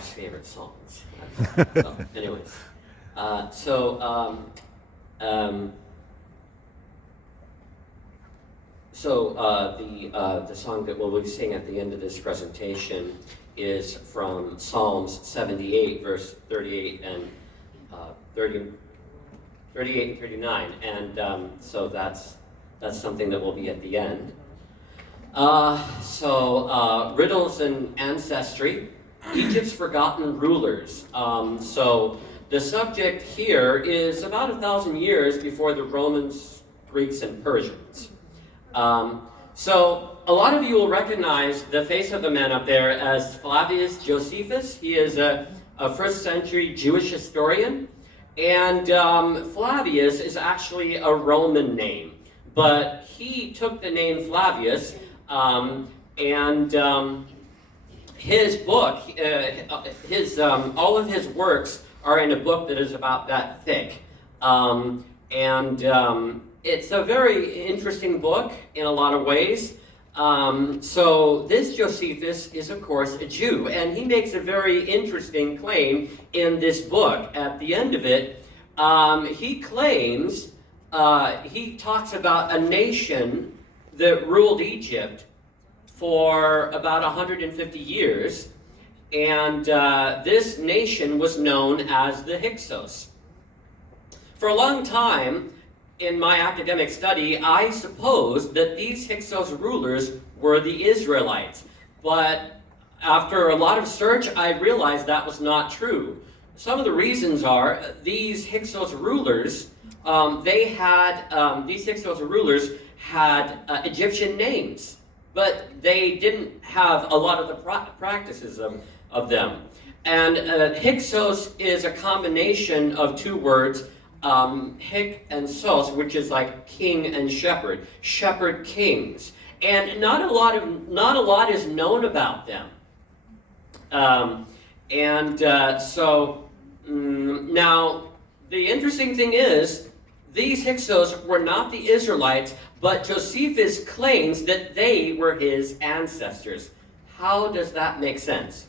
favorite songs. So, anyways, the song that we'll be singing at the end of this presentation is from Psalms 78, verse 38 and 39, and so that's something that will be at the end. Riddles and ancestry. Egypt's forgotten rulers. So the subject here is about 1,000 years before the Romans, Greeks, and Persians. So a lot of you will recognize the face of the man up there as Flavius Josephus. He is a first century Jewish historian. And Flavius is actually a Roman name. But he took the name Flavius his book, all of his works are in a book that is about that thick. It's a very interesting book in a lot of ways. So this Josephus is, of course, a Jew, and he makes a very interesting claim in this book. At the end of it, he claims, he talks about a nation that ruled Egypt for about 150 years, and this nation was known as the Hyksos. For a long time, in my academic study, I supposed that these Hyksos rulers were the Israelites, but after a lot of search, I realized that was not true. Some of the reasons are these Hyksos rulers, these Hyksos rulers had Egyptian names, but they didn't have a lot of the practices of them. And Hyksos is a combination of two words, Hick and Sos, which is like king and shepherd, shepherd kings. And not a lot is known about them. Now, the interesting thing is, these Hyksos were not the Israelites, but Josephus claims that they were his ancestors. How does that make sense?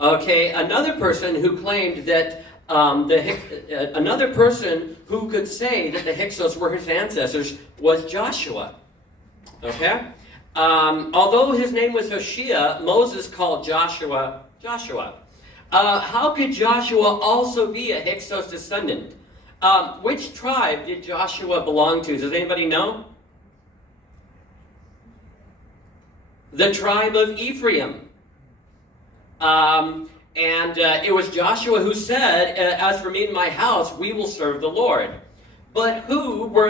Okay, another person who claimed that another person who could say that the Hyksos were his ancestors was Joshua. Okay, although his name was Hoshea, Moses called Joshua Joshua. How could Joshua also be a Hyksos descendant? Which tribe did Joshua belong to? Does anybody know? The tribe of Ephraim. It was Joshua who said, as for me and my house, we will serve the Lord. But who were